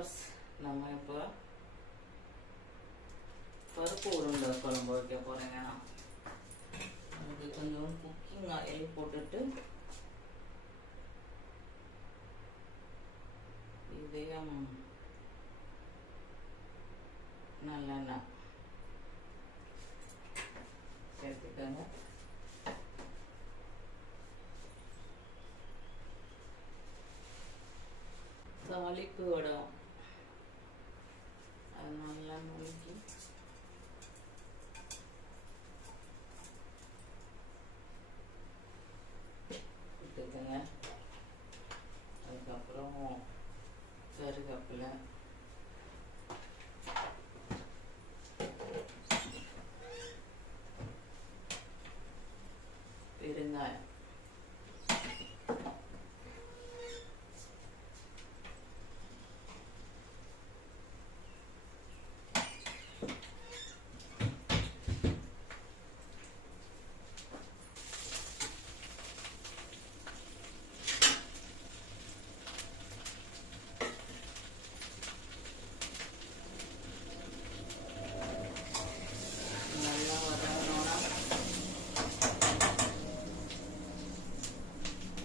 Viewers, நம்ம இப்போ பருப்பு உருண்டை குழம்பு வைக்க போகிறேங்க. அதுக்கு கொஞ்சம் குக்கிங் ஆயில் போட்டுட்டு இதையும் நல்லெண்ணெய் சேர்த்துக்கோங்க. தாளிப்பு வடம் அது நல்லா நுணுக்கி விட்டுக்கோங்க. அதுக்கப்புறம் கருவேப்பிலை,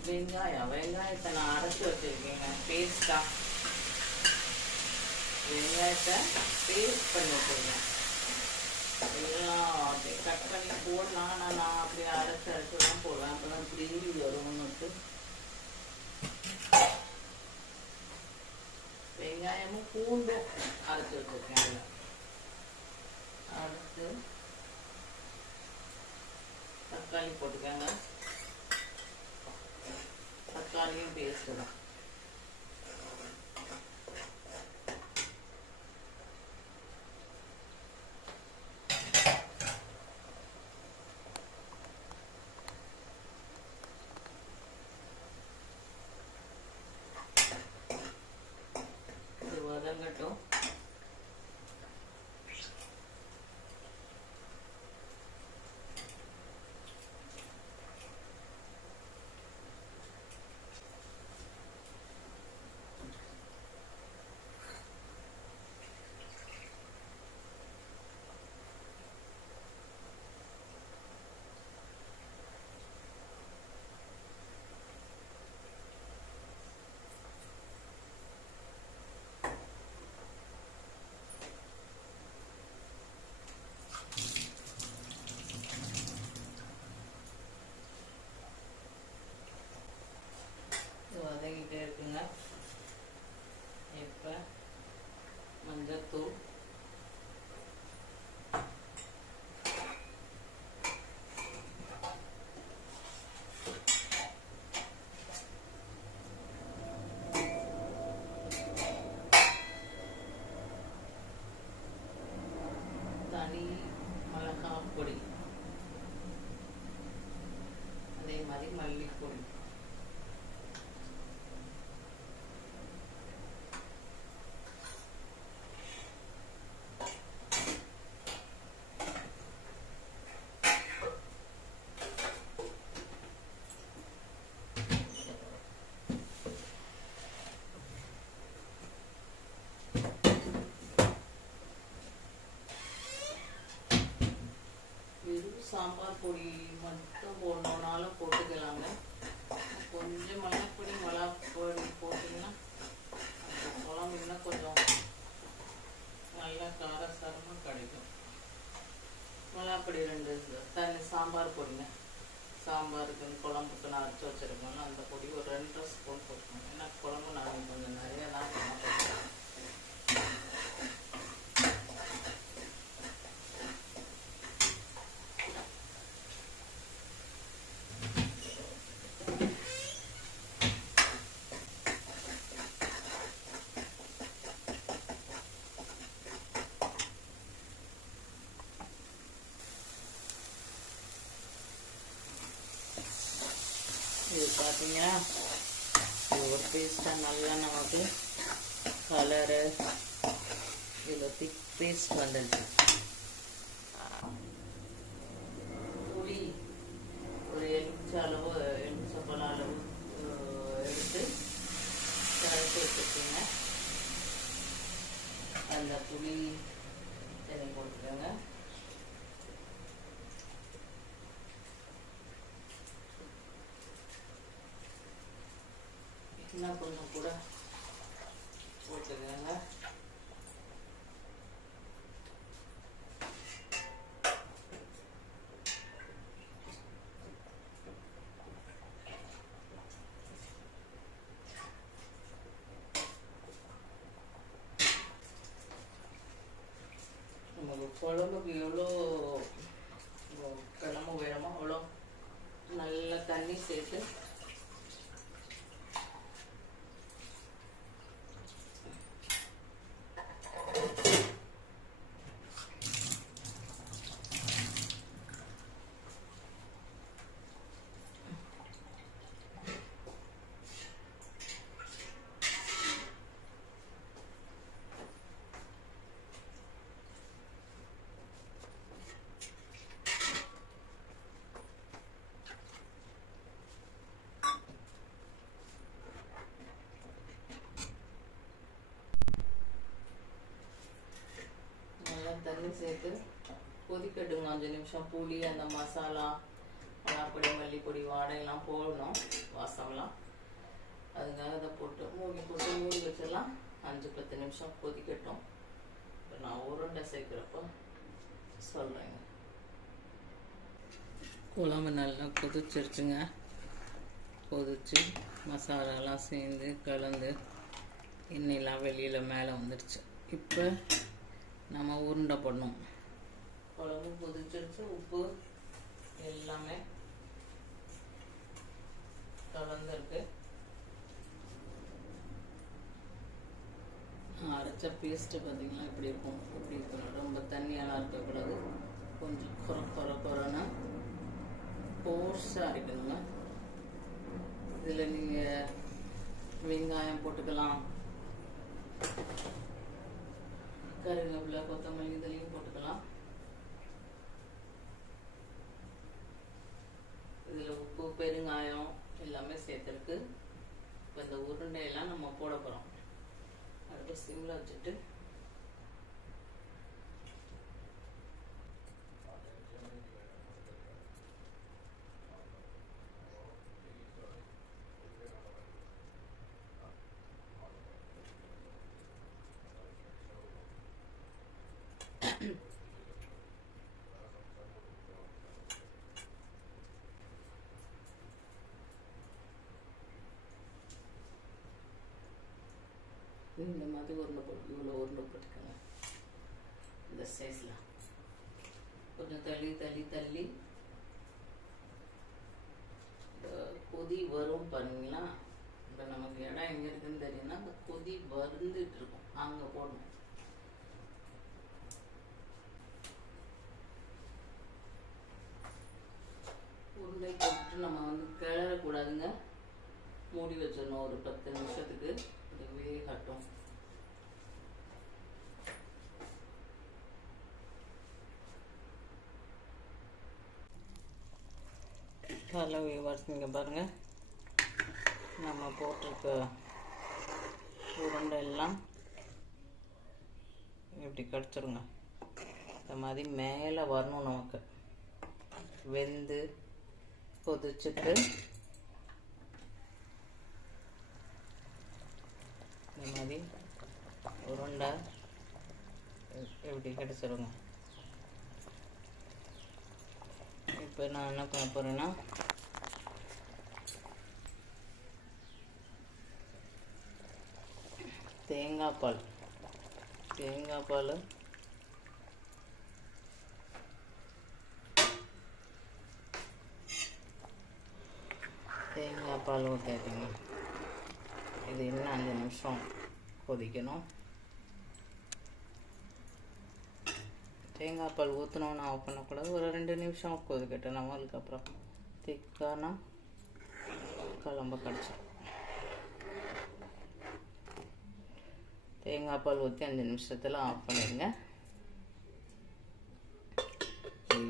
பெருங்காயம், வெங்காயத்தை நான் அரைச்சி வச்சிருக்கேங்க. வெங்காயத்தை பேஸ்ட் பண்ணி வச்சிருக்கேன். எல்லாம் அப்படியே கட் பண்ணி போடலாம். ஆனால் நான் அப்படியே அரைச்சி தான் போடுவேன். அப்போதான் கிரேவி வரும்னுட்டு. வெங்காயமும் பூண்டும் அரைச்சி வச்சிருக்கேன். அடுத்து தக்காளி போட்டுக்கோங்க. தக்காளியும் பேஸ்ட் தான். இது வதங்கட்டும். வதங்கிட்டே இருக்குங்க. இப்போ மஞ்சத்தூள், தனி மிளகாய் பொடி, அதே மாதிரி மல்லிப்பொடி, சாம்பார் பொடி மட்டும் போடணுன்னாலும் போட்டுக்கலாங்க. கொஞ்சம் மிளகாப்பொடி போட்டிங்கன்னா அந்த குழம்பு இன்னும் கொஞ்சம் நல்லா காரசாரமாக கிடைக்கும். மிளகாப்பொடி 2 தனி சாம்பார் பொடிங்க. சாம்பாருக்கு குழம்புக்கு நான் அரைச்சி வச்சுருக்கோம்ல அந்த பொடி ஒரு 2 ஸ்பூன் போட்டுக்கணும். ஏன்னா குழம்பு நான் கொஞ்சம் நிறைய தான் போட்டுருக்கேன். இது பார்த்தீங்கன்னா இது ஒரு பேஸ்ட்டாக நல்லா நமக்கு கலரு இதில் திக் பேஸ்ட் வந்துடுச்சு. புளி ஒரு எலுமிச்சம்பழம் அளவு எடுத்து கரைச்சி வச்சுருக்கீங்க. தேங்காய் துளி தண்ணி போட்டுக்கோங்க. இன்னும் கொஞ்சம் கூட போட்டுக்கோங்க. நமக்கு குழம்புக்கு எவ்வளோ கிழம்பு வேணுமோ அவ்வளோ நல்லா தண்ணி சேர்த்து தண்ணி சேர்த்து கொதிக்கட்டுங்க. 5 நிமிஷம். புளி அந்த மசாலா மிளகாப்பொடி மல்லிப்பொடி வாடையெல்லாம் போடணும், வாசம்லாம். அதுக்காக அதை போட்டு மூடி வச்சிடலாம். 5-10 நிமிஷம் கொதிக்கட்டும். இப்போ நான் உருண்டை சேர்க்குறப்போ சொல்கிறேங்க. குழம்பு நல்லா கொதிச்சிருச்சுங்க. கொதிச்சு மசாலாலாம் சேர்ந்து கலந்து எண்ணெயெல்லாம் வெளியில் மேலே வந்துடுச்சு. இப்போ நம்ம உருண்டை போடணும். குழம்பு கொதிச்சிருச்சு. உப்பு எல்லாமே கலந்துருக்கு. அரைச்ச பேஸ்ட்டு பார்த்தீங்கன்னா இப்படி இருக்கும். இப்படி இருக்கணும். ரொம்ப தண்ணியெல்லாம் இருக்கக்கூடாது. கொஞ்சம் குறைன்னு கோர்ஸாக அரைக்கணுங்க. இதில் நீங்கள் வெங்காயம் போட்டுக்கலாம், கருவேப்பிலை, கொத்தமல்லி இதெல்லாம் போட்டுக்கலாம். இதில் உப்பு பெருங்காயம் எல்லாமே சேர்த்துருக்கு. இப்போ இந்த உருண்டையெல்லாம் நம்ம போட போகிறோம். அடுத்து சிம்மில் வச்சுட்டு இந்த மாதிரி இவ்வளோ உருண்டை போட்டுக்கோங்க. இந்த சைஸில் கொஞ்சம் தள்ளி கொதி வரும் பாருங்களா. இப்போ நமக்கு இடம் எங்கே இருக்குன்னு தெரியும்னா அந்த கொதி வருந்துட்டு இருக்கும், அங்கே போடணும். உருண்டை போட்டு நம்ம கிளறக்கூடாதுங்க. மூடி வச்சிடணும் ஒரு 10 நிமிஷத்துக்கு. இது வேகட்டும். ஹலோ வியூவர்ஸ், இங்கே பாருங்கள், நம்ம போட்டிருக்க உருண்டை எல்லாம் இப்படி கடிச்சிருங்க. இந்த மாதிரி மேலே வரணும். நமக்கு வெந்து கொதிச்சுட்டு இந்த மாதிரி உருண்டை இப்படி கடிச்சிருங்க. இப்போ நான் என்ன பண்ண போகிறேன்னா, தேங்காய் பால் ஊற்றிடுங்க. இது இன்னும் 5 நிமிஷம் கொதிக்கணும். தேங்காய் பால் ஊற்றணும்னு ஆஃப் பண்ணக்கூடாது. ஒரு 2 நிமிஷம் கொதிக்கட்டும். நம்ம அதுக்கப்புறம் திக்கான குழம்பு கடிச்சோம். தேங்காய் பால் ஊற்றி 5 நிமிஷத்தில் ஆஃப் பண்ணிடுங்க.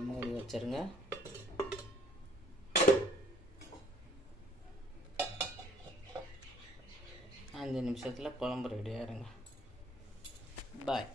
மூடி வச்சுருங்க. அஞ்சு நிமிஷத்தில் குழம்பு ரெடியாக இருங்க. பாய்.